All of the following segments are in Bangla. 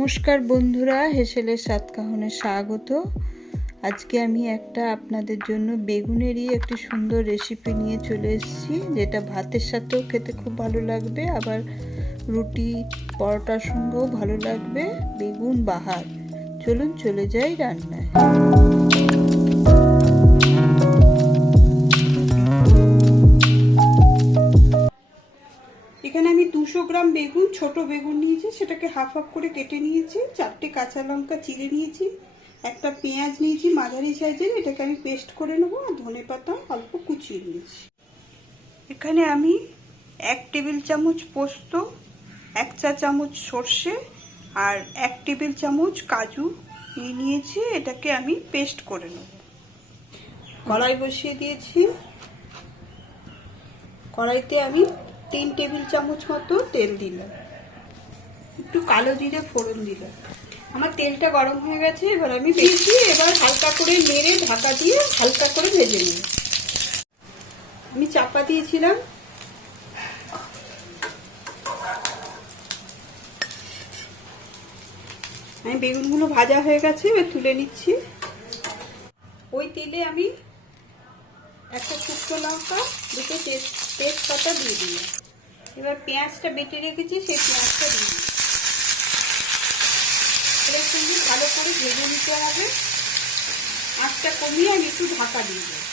নমস্কার বন্ধুরা, হেসেলের সাতকাহনে স্বাগত। আজকে আমি একটা আপনাদের জন্য বেগুনেরই একটি সুন্দর রেসিপি নিয়ে চলে এসেছি, যেটা ভাতের সাথেও খেতে খুব ভালো লাগবে, আবার রুটি পরোটার সঙ্গেও ভালো লাগবে, বেগুন, বাহার। চলুন চলে যাই রান্নায়। গ্রাম বেগুন, ছোট বেগুন নিয়েছি, সেটাকে হাফ হাফ করে কেটে নিয়েছি, চারটে কাঁচা লঙ্কা চিড়ে নিয়েছি, একটা পেঁয়াজ নিয়েছি, মাঝারি সাইজের, এটাকে আমি পেস্ট করে নেব আর ধনে পাতা অল্প কুচিয়ে নিয়েছি। এখানে আমি এক টেবিল চামচ পোস্ত, এক চা চামচ সর্ষে আর এক টেবিল চামচ কাজু নিয়ে নিয়েছি, এটাকে আমি পেস্ট করে নেব। কড়াই বসিয়ে দিয়েছি। কড়াইতে আমি তিন টেবিল চামচ মতো তেল দিলাম একটু কালো জিরে ফোড়ন দিলাম আমার তেলটা গরম হয়ে গেছে, এবার আমি বেশি এবার হালকা করে নেড়ে ঢাকা দিয়ে হালকা করে ভেজে নিই। আমি চাপা দিয়েছিলাম। আমি বেগুনগুলো ভাজা হয়ে গেছে, এবার তুলে নিচ্ছি। ওই তেলে আমি একটা শুকনো লঙ্কা, দুটো তেজপাতা দিয়ে দিলাম। এবার পেঁয়াজটা বেটে রেখেছি, সেই পেঁয়াজটা দিয়ে এবার সঙ্গে ভালো করে ভেজে নিতে হবে। আঁচটা কমিয়ে আমি একটু ঢাকা দিয়ে দেবো।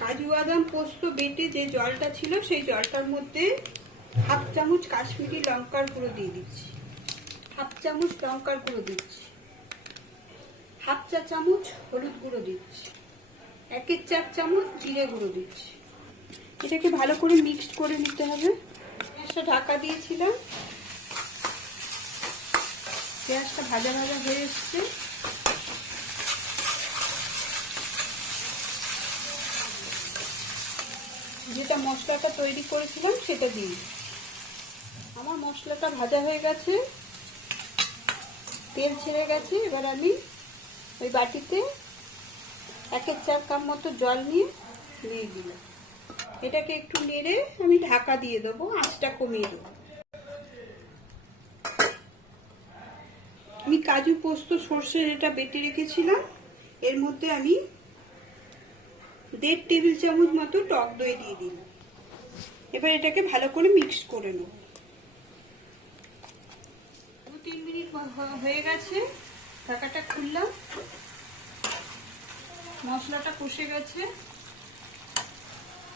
কাজু বাদাম পোস্ত বেটে যে জলটা ছিল, সেই জলটার মধ্যে হাফ চামচ কাশ্মীরি লঙ্কার গুঁড়ো দিয়ে দিচ্ছি। হাফ চামচ লঙ্কার গুঁড়ো দিচ্ছি। হাফ চা চামচ হলুদ গুঁড়ো দিচ্ছি। একের চার চামচ জিরে গুঁড়ো দিচ্ছি। এটাকে ভালো করে মিক্সড করে নিতে হবে। পেঁয়াজটা ঢাকা দিয়েছিলাম। পেঁয়াজটা ভাজা ভাজা হয়ে এসছে। যেটা মশলাটা তৈরি করেছিলাম সেটা দিই। আমার মশলাটা ভাজা হয়ে গেছে। তেল ছেড়ে গেছে। এবার আমি ওই বাটিতে একের চার কাপ মতো জল নিয়ে দিয়ে দিলাম। এটাকে একটু নেড়ে আমি ঢাকা দিয়ে দেবো, আঁচটা কমিয়ে দেবো। আমি কাজু পোস্ত সর্ষের এটা বেটে রেখেছিলাম, এর মধ্যে আমি দেড় টেবিল চামচ মতো টক দই দিয়ে দিলাম। এবার এটাকে ভালো করে মিক্স করে নেব। দু তিন মিনিট হয়ে গেছে, ঢাকাটা খুললাম। মশলাটা কষে গেছে।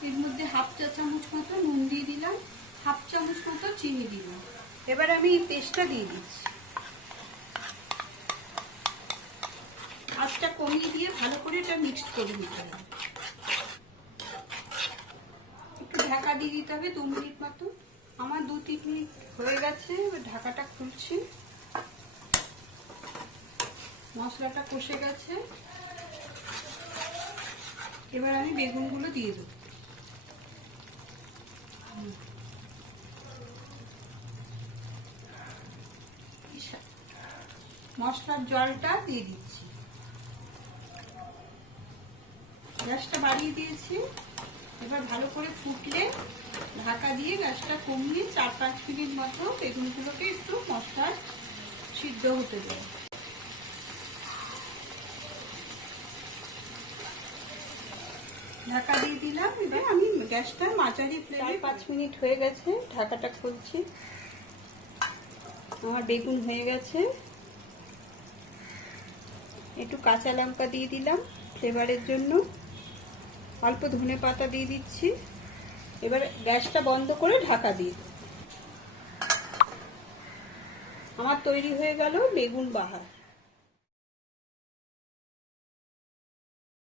এর মধ্যে হাফ চা চামচ মতো নুন দিয়ে দিলাম, হাফ চামচ মতো চিনি দিলাম। এবার আমি পেস্টটা দিয়ে দিচ্ছি। আঁচটা কমিয়ে দিয়ে ভালো করে এটা মিক্সড করে নিতে হবে। একটু ঢাকা দিয়ে দিতে হবে, দু মিনিট মতো। আমার দু তিন মিনিট হয়ে গেছে, এবার ঢাকাটা খুলছি। মশলাটা কষে গেছে। এবার আমি বেগুনগুলো দিয়ে দেবো। মশলার জলটা দিয়ে দিচ্ছি। গ্যাসটা বাড়িয়ে দিয়েছি। এবার ভালো করে ফুটলে ঢাকা দিয়ে গ্যাসটা কমিয়ে চার পাঁচ মিনিট মতো বেগুনগুলোকে একটু মশলার সিদ্ধ হতে দেয় ঢাকা দিয়ে দিলাম, এবার আমি গ্যাসটা মাঝারি ফ্লেমে পাঁচ মিনিট হয়ে গেছে, ঢাকাটা খুলছি। আমার বেগুন হয়ে গেছে। একটু কাঁচা লঙ্কা দিয়ে দিলাম ফ্লেভারের জন্য। অল্প ধনে পাতা দিয়ে দিচ্ছি। এবার গ্যাসটা বন্ধ করে ঢাকা দিয়ে আমার তৈরি হয়ে গেল বেগুন বাহার।